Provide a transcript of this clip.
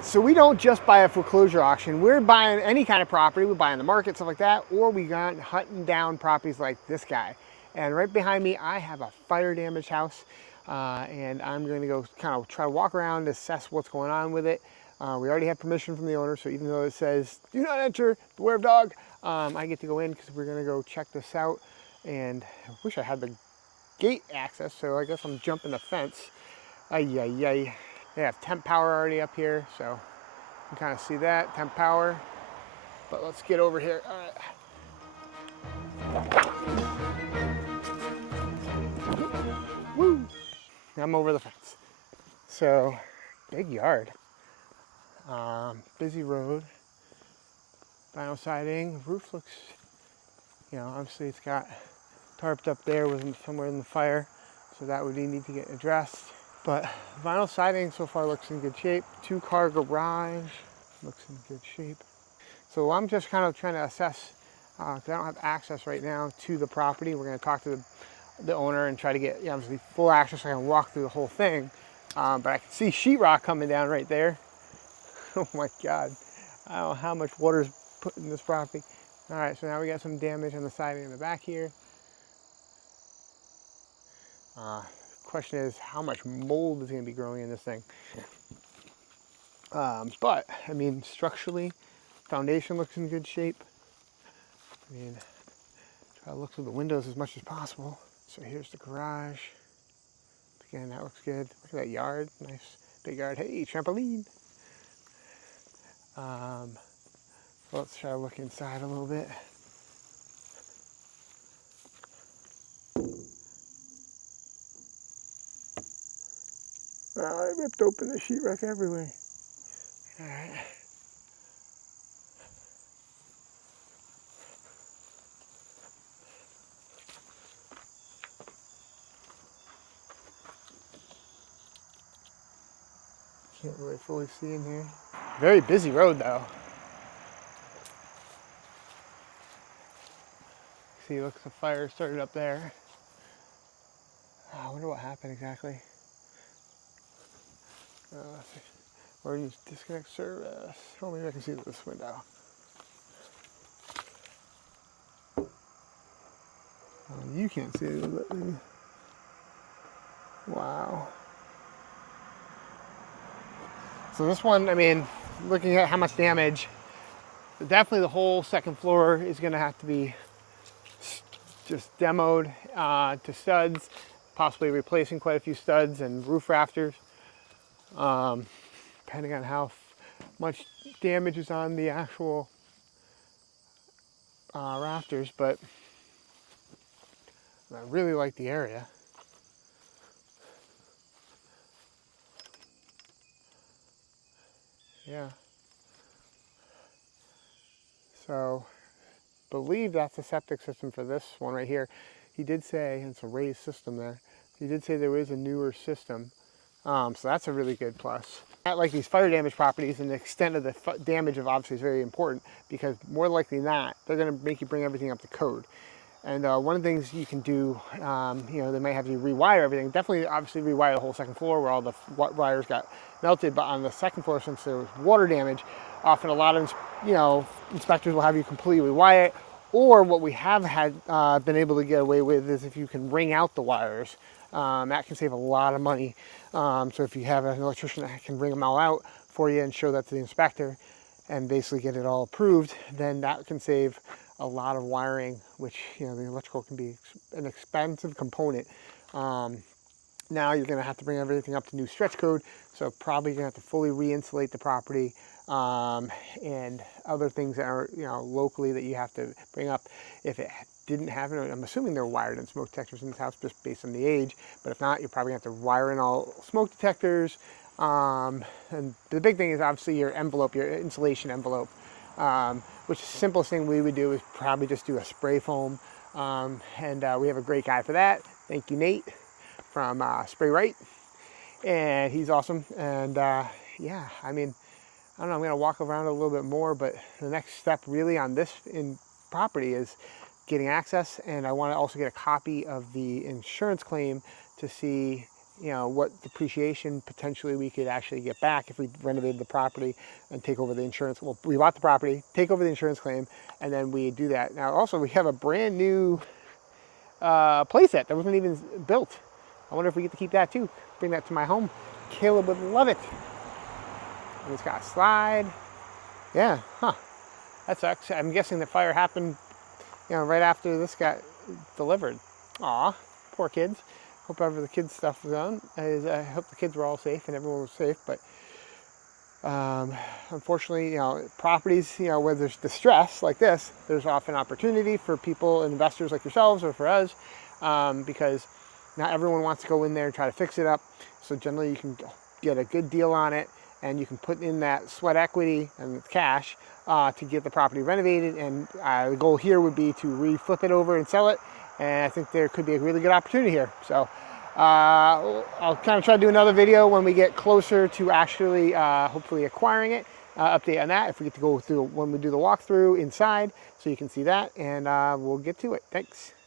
So we don't just buy a foreclosure auction. We're buying any kind of property. We buy on the market, stuff like that, or we got hunting down properties like this guy. And right behind me, I have a fire damaged house. And I'm going to go kind of try to walk around, assess what's going on with it. We already have permission from the owner, so even though it says, do not enter, beware of dog, I get to go in because we're going to go check this out. And I wish I had the gate access, so I guess I'm jumping the fence. Ay, ay, ay. They have temp power already up here, so you can kind of see that, temp power. But let's get over here. All right. Woo! I'm over the fence. So, big yard. Busy road. Vinyl siding. Roof looks, obviously it's got tarped up there, was somewhere in the fire, so that would need to get addressed. But vinyl siding so far looks in good shape. 2-car garage looks in good shape. So I'm just kind of trying to assess, because I don't have access right now to the property. We're going to talk to the owner and try to get obviously full access so I can walk through the whole thing. But I can see sheetrock coming down right there. Oh my God. I don't know how much water is put in this property. All right, so now we got some damage on the siding in the back here. Question is how much mold is going to be growing in this thing. But I mean, structurally, foundation looks in good shape. I mean, try to look through the windows as much as possible. So here's the garage. Again, that looks good. Look at that yard, nice big yard. Hey, trampoline. Let's try to look inside a little bit. I ripped open the sheetrock everywhere. All right. Can't really fully see in here. Very busy road though. See, look, the fire started up there. I wonder what happened exactly. Or you disconnect service. Oh, maybe I can see this window. You can't see it, but wow. So this one, I mean, looking at how much damage, definitely the whole second floor is going to have to be just demoed to studs, possibly replacing quite a few studs and roof rafters, depending on how much damage is on the actual rafters. But I really like the area. Yeah. So, believe that's a septic system for this one right here. He did say, and it's a raised system there, he did say there is a newer system. So that's a really good plus. Not like these fire damage properties, and the extent of the damage of obviously is very important, because more likely than not, they're going to make you bring everything up to code. And one of the things you can do, they might have you rewire everything. Definitely, obviously, rewire the whole second floor where all the wires got melted. But on the second floor, since there was water damage, often a lot of inspectors will have you completely rewire it. Or what we have had been able to get away with is if you can wring out the wires. That can save a lot of money. So if you have an electrician that can wring them all out for you and show that to the inspector and basically get it all approved, then that can save a lot of wiring, which, the electrical can be an expensive component. Now you're going to have to bring everything up to new stretch code, so probably going to have to fully re-insulate the property, and other things that are, locally that you have to bring up. If it didn't have it, I'm assuming they're wired in smoke detectors in this house just based on the age, but if not, you're probably going to have to wire in all smoke detectors. And the big thing is obviously your envelope, your insulation envelope, which the simplest thing we would do is probably just do a spray foam. And we have a great guy for that. Thank you, Nate, from Spray Right. And he's awesome. And yeah, I mean, I don't know, I'm going to walk around a little bit more, but the next step really on this property is getting access. And I want to also get a copy of the insurance claim to see, you know, what depreciation potentially we could actually get back if we renovated the property and take over the insurance. Well, we bought the property, take over the insurance claim, and then we do that. Now, also, we have a brand new playset that wasn't even built. I wonder if we get to keep that too. Bring that to my home. Caleb would love it. And it's got a slide. Yeah, huh. That sucks. I'm guessing the fire happened, you know, right after this got delivered. Aw, poor kids. Hope ever the kids' stuff was on. I hope the kids were all safe and everyone was safe. But unfortunately, you know, properties, you know, where there's distress like this, there's often opportunity for people, investors like yourselves or for us, because not everyone wants to go in there and try to fix it up. So generally, you can get a good deal on it, and you can put in that sweat equity and cash to get the property renovated. And the goal here would be to re-flip it over and sell it. And I think there could be a really good opportunity here. So I'll kind of try to do another video when we get closer to actually hopefully acquiring it. Update on that if we get to go through when we do the walkthrough inside, so you can see that, and we'll get to it. Thanks.